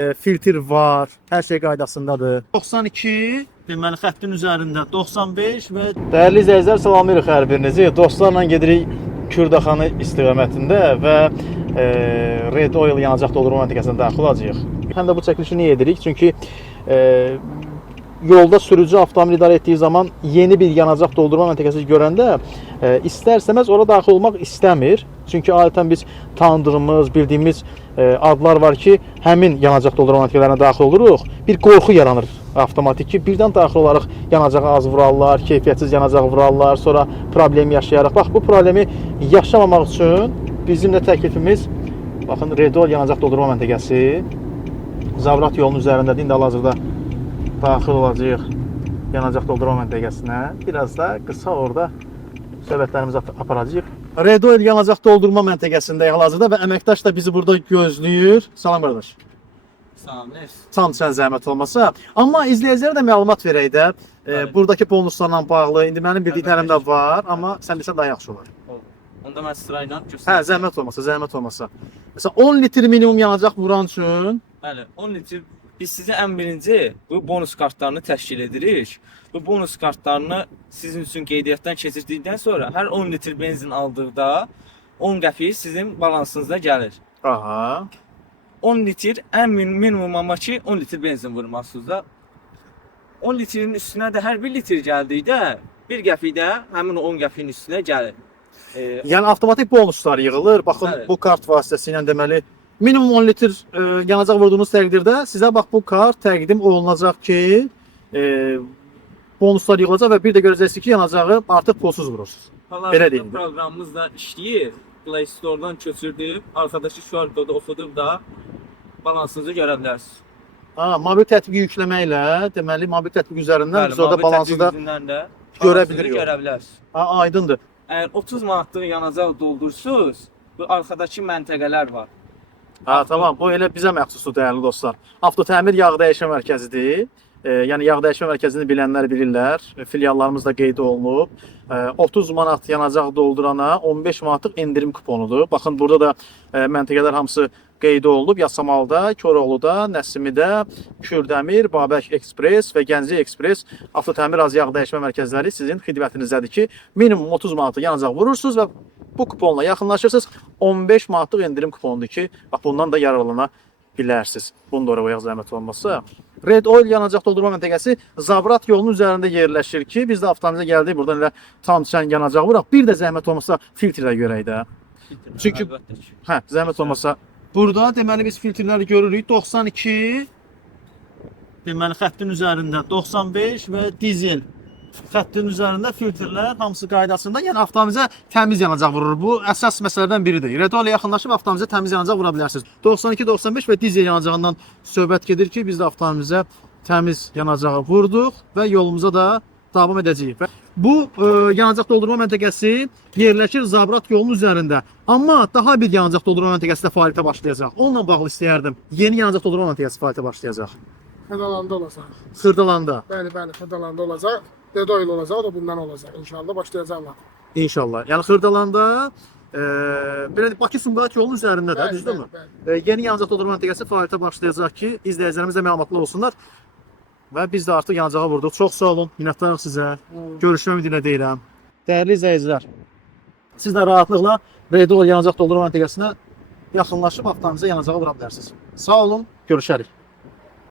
Filtr var, hər şey qaydasındadır. 92, deməli xəttin üzərində 95 və dəyərli izləyicilər, salamlayırıq hər birinizi. Dostlarla gedirik Kürdaxanı istiqamətində və Red Oil yanacaq doldurma məntəqəsinə daxil olacağıq. Həm də bu çəkilişi niyə edirik? Çünki yolda sürücü avtomobil idarə etdiyi zaman yeni bir yanacaq doldurma məntəqəsi görəndə istər-istəməz ora daxil olmaq istəmir. Çünki adətən biz tanıdığımız, bildiyimiz adlar var ki, həmin yanacaq doldurma məntəqələrinə daxil oluruq. Bir qorxu yaranır avtomatik ki, birdən daxil olaraq yanacağı az vurarlar, keyfiyyətsiz yanacaq vurarlar, sonra problem yaşayarıq. Bax, bu problemi yaşamamaq üçün bizim də təklifimiz, baxın, Red Oil yanacaq doldurma məntəqəsi Zavrat yolunun üzərindədir. İndi hal-hazırda daxil olacağıq yanacaq doldurma məntəqəsinə. Biraz da qısa orada söhbətlərimizi aparacağıq. Red Oil yanacaq doldurma məntəqəsindəyik hal-hazırda və əməkdaş da bizi burada gözləyir. Salam qardaş. Salam, Tam sən zəhmət olmasa. Amma izləyicilərə də məlumat verək də. Buradakı bonuslarla bağlı indi mənim bildiklərim də var, amma sən bilsən daha yaxşı olar. onda mən sırayla göstərəcəm. Zəhmət olmasa. Məsələn 10 litr minimum yanacaq vuran üçün, Bəli, 10 litr biz sizə ən birinci bu bonus kartlarını təşkil edirik. Bu bonus kartlarını sizin üçün qeydiyyatdan keçirdikdən sonra hər 10 litr benzin aldıqda 10 qəpik sizin balansınızda gəlir. aha, 10 litr ən minimum amma ki 10 litr benzin vurmalısınız da. 10 litrin üstünə də hər 1 litr gəldikdə 1 qəpik də həmin o 10 qəpiyin üstünə gəlir. yəni avtomatik bonuslar yığılır. Baxın, Bəli. bu kart vasitəsilə deməli minimum 10 litr yanacaq vurduğunuz təqdirdə sizə bax bu kart təqdim olunacaq ki, bonuslar yığılacaq və bir də görəcəksiniz ki, yanacağı artıq pulsuz vurursunuz. Belə deyim. Proqramımız da işləyir. Play Store-dan köçürdüb, arkadakı QR kodu oxudub da balansınızı görə bilərsiniz. Mobil tətbiqi yükləməklə, deməli mobil tətbiq üzərindən biz orada balansı da görə bilirik. Görə bilərsiniz. Aydındır. Əgər 30 manatlıq yanacaq doldurursunuz, bu arkadakı məntəqələr var. Tamam, bu elə bizə məxsusdur dəyərli dostlar. Avtotəmir yağ dəyişmə mərkəzidir. Yəni yağ dəyişmə mərkəzini bilənlər bilirlər. Filiallarımız da qeyd olunub. 30 manat yanacaq doldurana 15 manatlıq endirim kuponudur. Baxın, burada da məntəqələr hamısı qeyd olunub. Yasamalda, Koroğluda, Nəsimidə, Kürdəmir, Babək Ekspres və Gəncə Ekspres avtotəmir az yağ dəyişmə mərkəzləri sizin xidmətinizdədir ki, minimum 30 manatlıq yanacaq vurursunuz və bu kuponla yaxınlaşırsınız. 15 manatlıq endirim kuponudur ki, bax bundan da yararlana bilərsiniz. Bunu da oraya zəhmət olmasa. Red Oil yanacaq doldurma məntəqəsi Zavrat yolunun üzərində yerləşir ki, biz də avtomobizə gəldik, buradan elə tam çən yanacaq vuraq. Bir də zəhmət olmasa filtrlə görək də. Çünki zəhmət olmasa burada deməli biz filtrləri görürük. 92 deməli xəttin üzərində 95 və dizel xəttin üzərində filtrlər hamısı qaydasında. Yəni avtomobizə təmiz yanacaq vurur. Bu əsas məsələlərdən biridir. Red Oil-ə yaxınlaşıb avtomobizə təmiz yanacaq vura bilərsiniz. 92-95 və dizel yanacağından söhbət gedir ki, biz də avtomobizə təmiz yanacağı vurduq və yolumuza da davam edəcəyik. Bu yanacaq doldurma məntəqəsi yerləşir Zavrat yolunun üzərində. Amma daha bir yanacaq doldurma məntəqəsi də fəaliyyətə başlayacaq. Onunla bağlı istəyərdim. Yeni yanacaq doldurma məntəqəsi fəaliyyətə başlayacaq. Xırdalanda olacaq. Xırdalanda. Bəli, Xırdalanda olacaq. Red Oil olacaq, o da bundan olacaq. İnşallah başlayacaqlar. İnşallah. Yəni Xırdalanda belə Bakı-Sumqayıt yolunun üzərində də, düzdürmü? Yeni yanacaq doldurma məntəqəsi fəaliyyətə başlayacaq ki, izləyicilərimiz də məlumatlı olsunlar. Və biz də artıq yanacağa vurduq. Çox sağ olun. Minnətdarıq sizə. Görüşmək ümidi ilə deyirəm. Dəyərli izləyicilər, siz də rahatlıqla Red Oil yanacaq doldurma məntəqəsinə yaxınlaşıb avtomobizə yanacağa vura bilərsiniz. Sağ olun. Görüşərik.